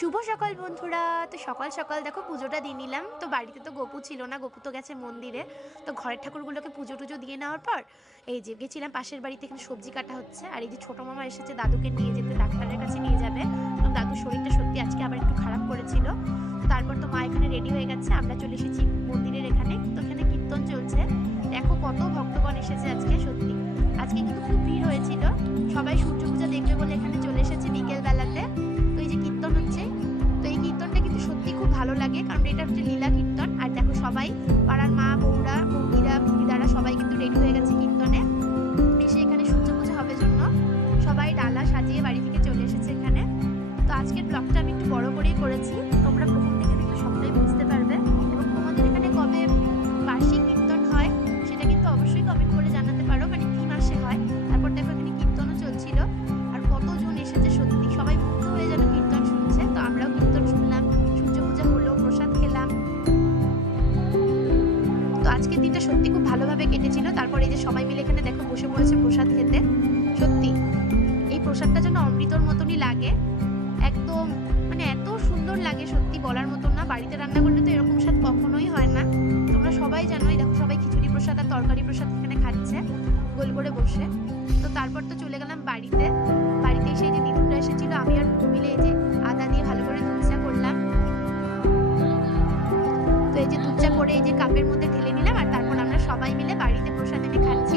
শুভ সকাল বন্ধুরা। তো সকাল সকাল দেখো পুজোটা দিয়ে নিলাম। তো বাড়িতে তো গপু ছিল না, গপু তো গেছে মন্দিরে। তো ঘরের ঠাকুরগুলোকে পুজো টুজো দিয়ে নেওয়ার পর এই যে গেছিলাম পাশের বাড়িতে, এখানে সবজি কাটা হচ্ছে। আর এই যে ছোটো মামা এসেছে দাদুকে নিয়ে যেতে, ডাক্তারের কাছে নিয়ে যাবে। এবং দাদুর শরীরটা সত্যি আজকে আবার একটু খারাপ করেছিল। তো তারপর তো মা এখানে রেডি হয়ে গেছে, আমরা চলে এসেছি মন্দিরের এখানে। তো এখানে কীর্তন চলছে, দেখো কত ভক্তগণ এসেছে আজকে। সত্যি আজকে কিন্তু খুব ভিড় হয়েছিল, সবাই সূর্য পূজা দেখবে বলে এখানে চলে এসেছে বিকেল বেলাতে। তো এই যে কীর্তন হচ্ছে, তো এই কীর্তনটা কিন্তু সত্যি খুব ভালো লাগে, কারণ এটা হচ্ছে লীলা কীর্তন। আর দেখো সবাই পাড়ার মা বউরা বৌদিরা দিদারা সবাই কিন্তু রেডি হয়ে গেছে কীর্তনে এসে, এখানে সূর্য পুজো হবে জন্য সবাই ডালা সাজিয়ে বাড়ি থেকে চলে এসেছে এখানে। তো আজকের ব্লগটা আমি একটু বড় করেই করেছি, তোমরা প্রথম থেকে দেখলে সবটাই বুঝতে পারবে। এবং তোমাদের এখানে কবে বার্ষিক কীর্তন হয় সেটা কিন্তু অবশ্যই কমেন্ট করে জানাতে পারো, মানে কি মাসে হয়। তারপর দেখো এখানে কীর্তনও চলছিল, আর কতজন এসেছে, সত্যি সবাই মুগ্ধ হয়ে যেন কীর্তন শুনছে। তো আমরাও কীর্তন শুনলাম, সূর্য পূজা হলো, প্রসাদ খেলাম। তো আজকের দিনটা সত্যি খুব ভালোভাবে কেটেছিল। তারপর এই যে সবাই মিলে এখানে দেখো বসে পড়েছে প্রসাদ খেতে। সত্যি এই প্রসাদটা যেন অমৃতর মতনই লাগে, একদম মানে এত সুন্দর লাগে, সত্যি বলার মতন না। বাড়িতে রান্না করলে তো এরকম স্বাদ কখনোই হয় না। তোমরা সবাই জানোই, দেখো সবাই খিচুড়ি প্রসাদ আর তরকারি প্রসাদ এখানে খাচ্ছে গোল করে বসে। তো তারপর তো চলে গেলাম বাড়িতে। বাড়িতে এসে এই যে দিদুনরা এসেছিল, আমি আর বউ মিলে এই যে আদা দিয়ে ভালো করে দুধ চা করলাম। তো এই যে দুধ চা করে এই যে কাপের মধ্যে ঢেলে নিলাম, আর তারপর আমরা সবাই মিলে বাড়িতে প্রসাদ এনে খাচ্ছি।